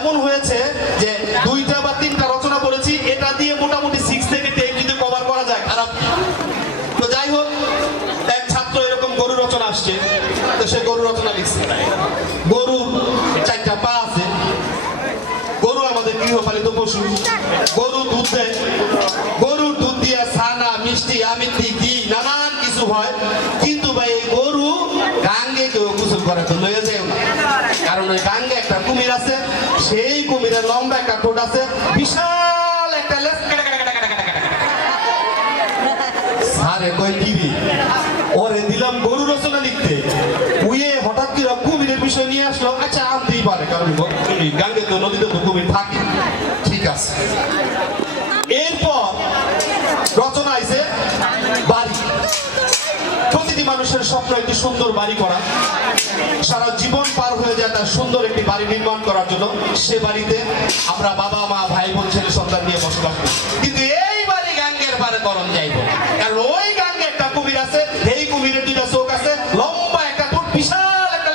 এমন হয়েছে যে 2টা বা 3টা রচনা পড়েছি, এটা দিয়ে মোটামুটি 6 থেকে 10 যদি কভার করা যায় খারাপ। তো যাই হোক, এক ছাত্র এরকম গরু রচনা আসছে, তো সে গরু রচনা লিখছে। গরুর 4টা পা আছে, গরু আমাদের গৃহপালিত পশু, গরু দুধ দেয়, গরুর দুধ দিয়ে ছানা, মিষ্টি, আমিত্তি, ঘি নানান কিছু হয়। কিন্তু ভাই এই গরু গাঙ্গে কেউ গোসল করার জন্য লয়ে যায় না, কারণ ওই গাঙ্গে একটা কুমির আছে, সেই কুমিরের লম্বা একটা ঠোঁট আছে, বিশাল একটা লেজ। সারে কই কি রে, ওরে দিলাম গরু রচনা লিখতে, উয়ে হঠাৎ করে কুমিরের বিষয় নিয়ে আসলো। আচ্ছা আনতেই পারে, কারণ গাঙ্গে তো নদীতে তো কুমির থাকে, ঠিক আছে। এরপর রচনা আইছে বাড়ি। প্রতিটি মানুষের স্বপ্ন একটি সুন্দর বাড়ি করা, সারা জীবন পার হয়ে যায় তার সুন্দর একটি বাড়ি নির্মাণ করার জন্য। সে বাড়িতে আমরা বাবা মা ভাই বোন ছেলে সন্তান নিয়ে বসবাস করি, কিন্তু এই বাড়ি গাঙ্গের পারে করণ যাইব, কারণ ওই গাঙ্গে একটা কুমির আছে, এই কুমিরের 2টা চোখ আছে, লম্বা একটা ঠোঁট, বিশাল একটা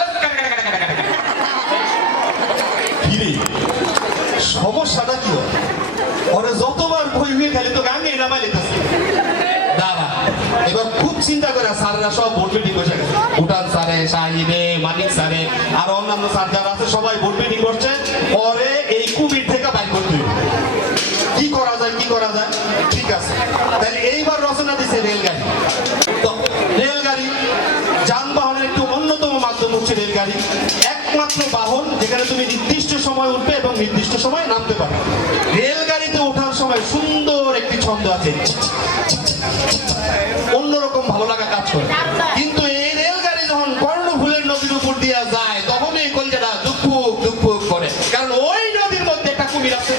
সমস্যাটা কি হয়, ওরা যতবার বই হয়ে খালি তো গাঙ্গে নামাই লিতেছে। দাদা এবার খুব চিন্তা করে স্যাররা সব ভোট মিটিং বসে গেছে, ভুটান স্যারে, শাহিনে, মানিক স্যারে আর অন্যান্য স্যার যারা আছে সবাই ভোট মিটিং করছে। পরে এই কুমির থেকে বাইর করতে কি করা যায়, কি করা যায়। ঠিক আছে, তাহলে এইবার রচনা দিচ্ছে রেলগাড়ি। তো রেলগাড়ি যানবাহনের একটু অন্যতম মাধ্যম হচ্ছে রেলগাড়ি, একমাত্র বাহন যেখানে তুমি নির্দিষ্ট সময় উঠবে এবং নির্দিষ্ট সময় নামতে পারবে। রেলগাড়িতে ওঠার সময় সুন্দর একটি ছন্দ আছে, অন্যরকম ভালো লাগা কাজ করে। কিন্তু এই রেলগাড়ি যখন কর্ণফুলের নদীর উপর দিয়ে যায়, তখন এই কলজাটা দুপুক দুপুক করে, কারণ ওই নদীর মধ্যে একটা কুমির আছে,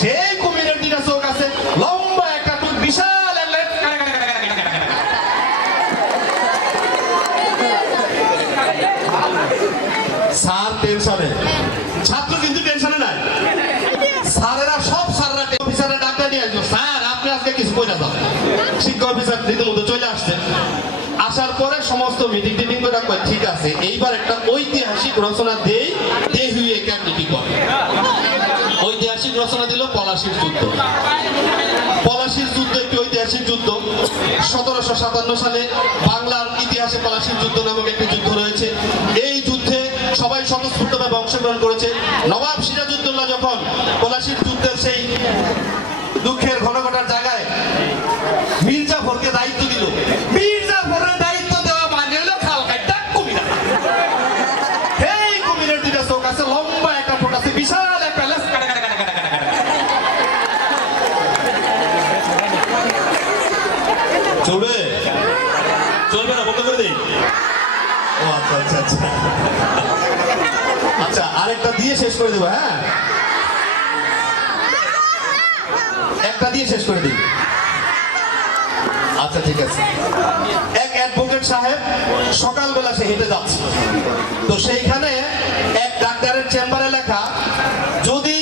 সেই কুমিরের 2টা চোখ আছে, লম্বা একটা ঠোঁট, বিশাল স্যার টেনশনে, ছাত্র কিন্তু টেনশনে নাই। স্যারেরা সব স্যাররা অফিসারের ডাক্তার নিয়ে আসলো, স্যার আপনি আজকে কিছু কইরা যান। শিক্ষা অফিসার রীতিমতো চলে আসছে, আসার পরে সমস্ত মিটিং টিটিং করে কয় ঠিক আছে, এইবার একটা ঐতিহাসিক রচনা দেই, দেহুয়ে ক্যান্ডিডেট করে। ঐতিহাসিক রচনা দিল পলাশীর যুদ্ধ। পলাশীর যুদ্ধ একটি ঐতিহাসিক যুদ্ধ। 1757 সালে বাংলার ইতিহাসে পলাশীর যুদ্ধ নামক একটি যুদ্ধ রয়েছে। এই যুদ্ধে সবাই স্বতঃস্ফূর্তভাবে অংশগ্রহণ করেছে। নবাব সিরাজউদ্দৌলা যখন পলাশীর যুদ্ধের সেই দুঃখের ঘনঘটার জায়গায় মীর জাফরকে দায়িত্ব দিল, মীর জাফরের দায়িত্ব দেওয়া মানে হলো খাল কাটা কুমির। এই কুমিরের 2টা চোখ আছে, লম্বা একটা ঠোঁট আছে, বিশাল একটা লেজ। চলবে চলবে না, বন্ধ করে দিই। ও আচ্ছা আচ্ছা আচ্ছা আচ্ছা, আরেকটা দিয়ে শেষ করে দেবো। হ্যাঁ, একটা দিয়ে শেষ করে দিই। আচ্ছা ঠিক আছে। এক অ্যাডভোকেট সাহেব সকালবেলা সে হেঁটে যাচ্ছে, তো সেইখানে এক ডাক্তারের চেম্বারে লেখা, যদি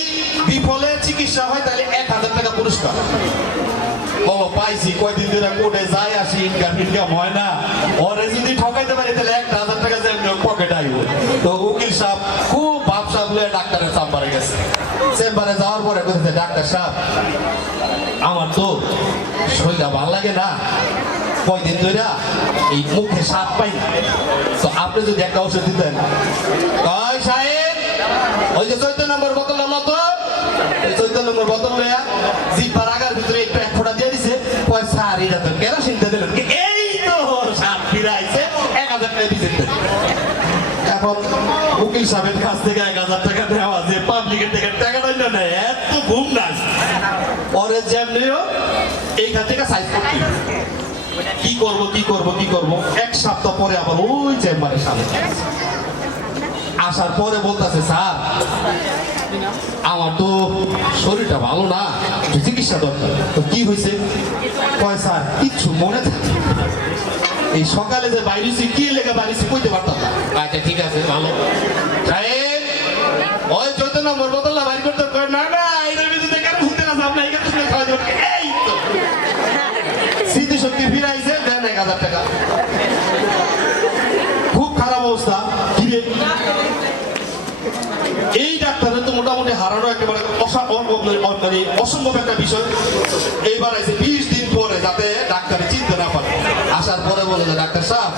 বিফলে চিকিৎসা হয় তাহলে 1000 টাকা পুরস্কার। বাবা পাইছি, কয়দিন ধরে কোর্টে যাই আসি, ইনকাম হয় না, ওরে যদি ঠকাইতে পারি তাহলে 1000 টাকা পকেটে আইব। তো উকিল সাহেব খুব ভাবসা বলে ডাক্তারের চেম্বারে গেছে। চেম্বারে যাওয়ার পরে বলছে, ডাক্তার সাহেব আমার তো শরীরটা ভালো লাগে না, কয়দিন ধরে এই মুখে স্বাদ পাই না, তো আপনি যদি একটা ওষুধ দিতেন। কয় সাহেব ওই যে 14 নম্বর বোতল হলো, তো 14 নম্বর বোতল লইয়া জিহ্বার আগার ভিতরে একটু 1 ফোঁটা দিয়ে দিছে। কয় স্যার এটা তো কেরোসিনটা দিলেন, এই তো স্বাদ ফিরাইছে, 1000 টাকা দিতে। এখন উকিল সাহেবের কাছ থেকে 1000 টাকা দেওয়া, যে পাবলিকের থেকে টাকাটা না, এত ঘুম না পরে যেমনিও এইখান থেকে সাইজ করতে কি করব কি করব কি করব। 1 সপ্তাহ পরে আবার ওই চেম্বারের সামনে আসার পরে বলতেছে, স্যার আমার তো শরীরটা ভালো না, চিকিৎসা দরকার। তো কি হয়েছে? কয় স্যার কিচ্ছু মনে থাকে, এই সকালে যে বাইরেছি কি লেগে বাইরেছি কইতে পারতাম না। আচ্ছা ঠিক আছে ভালো সাহেব, ওই 14 নম্বর বোতলটা বাইর করতে। না না এটার ভিতরে কেন ঘুরতে না, আপনার এখানে শুনে খাওয়া যাবে। এই তো স্মৃতিশক্তি ফিরাইছে, দেন 1000 টাকা। খুব খারাপ অবস্থা। এই ডাক্তারের তো মোটামুটি হারানো একেবারে মানে অসম্ভব একটা বিষয়। এইবার আছে 20 দিন পরে যাতে ডাক্তারে চিনতে না পারে। আসার পরে বলে যে ডাক্তার সাহেব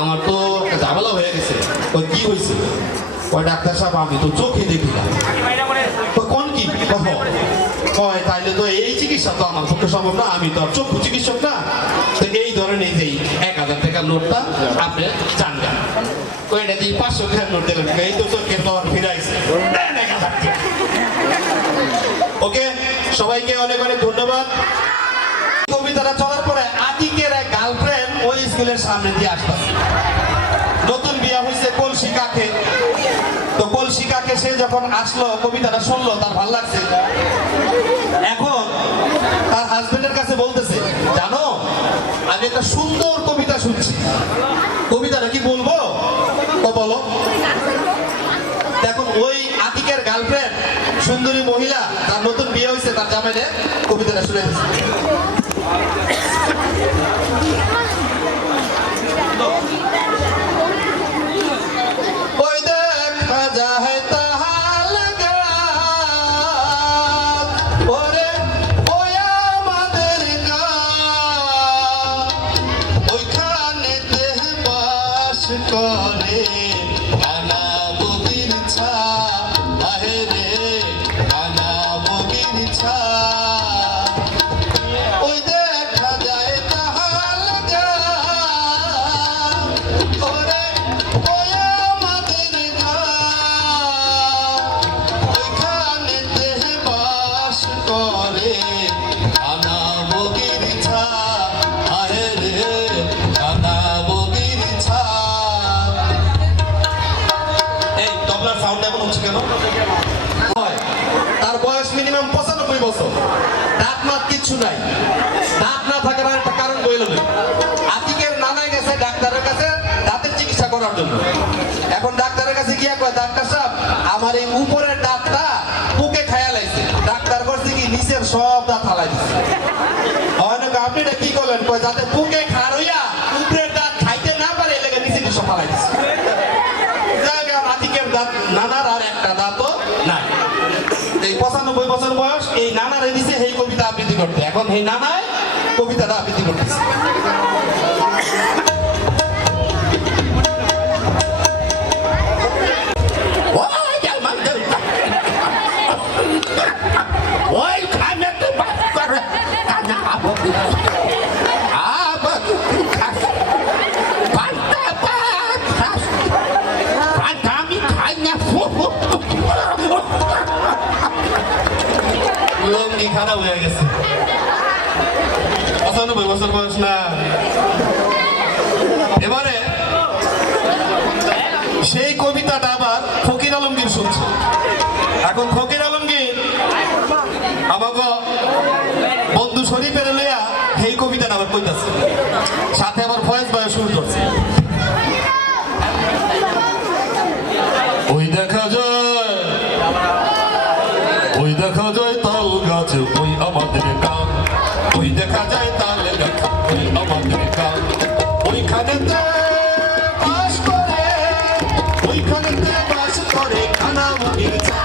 আমার তো একটা ঝামেলা হয়ে গেছে। ওই কি হয়েছে? ওই ডাক্তার সাহেব আমি তো চোখে দেখি না। কোন কি কয় তাইলে তো এই চিকিৎসা তো আমার পক্ষে সম্ভব না, আমি তো আর চক্ষু চিকিৎসক না। তো এই ধরনের এই 1000 টাকার নোটটা আপনি চান না, ওইটা দিয়ে 500 টাকার নোট দিলেন, এই তো চোখের পাওয়ার ফিরাইছে। ওকে, সবাইকে অনেক অনেক ধন্যবাদ। কবিতাটা চলার পরে আতিকের এক গার্লফ্রেন্ড ওই স্কুলের সামনে দিয়ে আসতেছে। নতুন বিয়ে হয়েছে কলসি কাকে। তো কলসি কাকে সে যখন আসলো, কবিতাটা শুনলো, তার ভালো লাগছে। এখন তার হাজবেন্ডের কাছে বলতেছে, জানো আমি একটা সুন্দর কবিতা শুনছি, কবিতাটা কি বলবো? তো বলো। দেখুন ওই আতিকের গার্লফ্রেন্ড সুন্দরী মহিলা, তার নতুন বিয়ে হয়েছে, তার জামাইলে কবিতাটা শুনে দিচ্ছে। ওই দেখা যায় তাহার গান, ওরে ওই আমাদের গান, ওইখানেতে বাস করে কানা বগির ছা, আহে রে কানা বগির ছা। ওই দেখা যায় তাহার গান, ওরে ওই আমাদের গান, ওইখানেতে বাস করে কানা বগির ছা, আহে রে কানা বগির ছা। এই তবলার সাউন্ড এমন হচ্ছে কেন? তার বয়স মিনিমাম 95 বছর, দাঁত মাত কিচ্ছু নাই। দাঁত না থাকার একটা কারণ বইল না। আতিকের নানাই গেছে ডাক্তারের কাছে দাঁতের চিকিৎসা করার জন্য। এখন ডাক্তারের কাছে গিয়া কয়, ডাক্তার সাহেব আমার এই উপরের দাঁতটা পোকে খায়া লাইছে। ডাক্তার করছে কি নিচের সব দাঁত ফালাই দিচ্ছে। আপনি এটা কি করলেন? কয় যাতে পোকে খার হইয়া উপরের দাঁত খাইতে না পারে, এলাকা নিচে সব ফালাই দিচ্ছে। আতিকের দাঁত নানার আর একটা দাঁতও নাই। এই 95 বছর বয়স, এই নানারে দিছে এই কবিতা আবৃত্তি করতে। এখন এই নানায় কবিতাটা আবৃত্তি করতেছে। লঙ্গি খারাপ হয়ে গেছে, 95 বছর বয়স না। এবারে সেই কবিতাটা আবার ফকির আলমগীর শুনছে। এখন ফকির আলমগীর আমাকে বন্ধু শরীফের লইয়া সেই কবিতাটা আবার কইতাছে, সাথে আবার ফয়েজ ভাই শুরু করছে। ওই দেখা যায়, ওই দেখা যায় তাল গাছ, ওই আমাদের গান, ওই দেখা যায় তাল গাছ, ওই আমাদের গান, ওইখানেতে বাস করে, ওইখানেতে বাস করে কানা বগির ছা,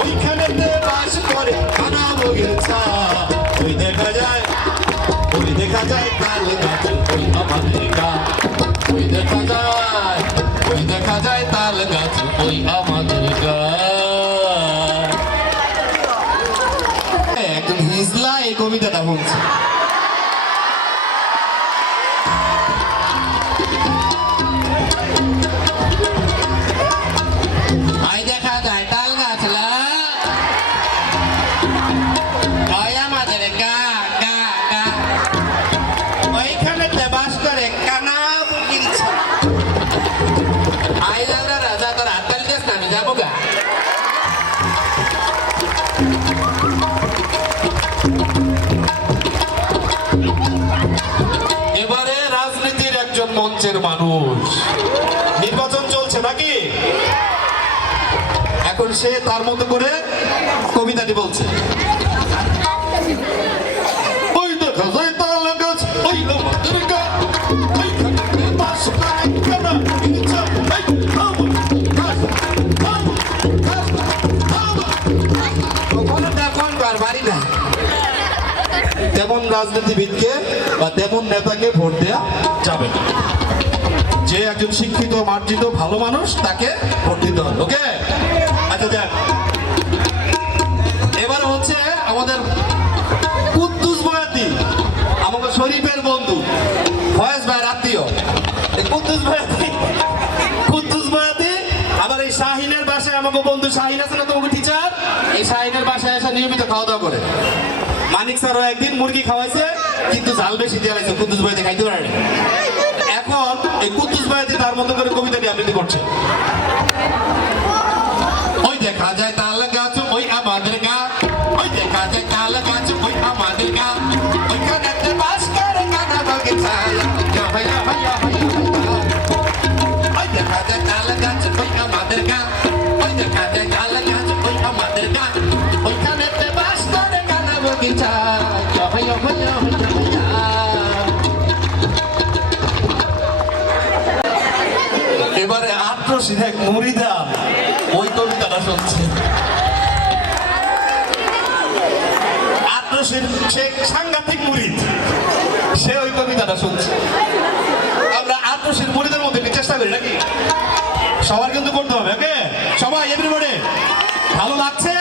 ওইখানেতে বাস করে কানা বগির ছা। ওই দেখা যায়, ওই দেখা যায় তাল গাছ, ওই আমাদের গান, ওই দেখা যায়, ওই দেখা যায় তাল গাছ, ওই আমাদের গান। একদম হিজলা এই কবিতাটা বলছে। ওই দেখা যায় তাল গাছ, ওই আমাদের গা গা গা, ওইখানেতে বাস করে কানা বগির ছা। আই জানা রাজা তোর হাততালি দেশ না, আমি যাবো গা। এবারে রাজনীতির একজন মঞ্চের মানুষ, নির্বাচন চলছে নাকি? এখন সে তার মতো করে কবিতাটি বলছে। ওই দেখা যায় তাল গাছ, ওই আমাদের গান, ওইখানে বাস করে কানা বগির ছা, ওই আমাদের গাছ, আমাদের গাছ, আমার বাড়ি না। তেমন রাজনীতিবিদকে বা তেমন নেতাকে ভোট দেয়া যাবে না। যে একজন শিক্ষিত মার্জিত ভালো মানুষ তাকে ভোট দিতে হবে। ওকে, আচ্ছা দেখ, এবার হচ্ছে আমাদের কুদ্দুস বয়াতি, আমাদের শরীফের বন্ধু, ফয়েজ ভাইয়ের আত্মীয়। এই কুদ্দুস বয়াতি আবার এই শাহিনের বাসায়, আমাকে বন্ধু শাহিন আছে না তোমাকে টিচার, এই শাহিনের বাসায় এসে নিয়মিত খাওয়া দাওয়া করে। মানিক স্যারও একদিন মুরগি খাওয়াইছে, কিন্তু ঝাল বেশি দিয়ে রাখছে, কুদ্দুস বয়াতি খাইতে পারেনি। এখন এই কুদ্দুস বয়াতি তার মতো করে কবিতাটি আবৃত্তি করছে। ওই দেখা যায় তাল গাছ ওই আমাদের গা, ওই দেখা যায় তাল গাছ ওই আমাদের গা, ওইখানে একটা বাস করে কানা বাগিচা, ভাইয়া ভাইয়া ভাইয়া। ওই দেখা যায় তাল গাছ ওই আমাদের গা, ওই দেখা যায় তাল গাছ ওই আমাদের গা, ওইখানে একটা বাস করে কানা বাগিচা, ভাইয়া ভাইয়া ভাইয়া। এবারে আট্রসির এক মুরিদা ওই কবিতাটা শুনছে। আট্রসির সে সাংঘাতিক মুরিদ, সে ওই কবিতাটা শুনছে। আমরা আট্রসির মুরিদের মধ্যে চেষ্টা করি নাকি? সবার কিন্তু করতে হবে। ওকে সবাই, এভরিবডি, ভালো লাগছে?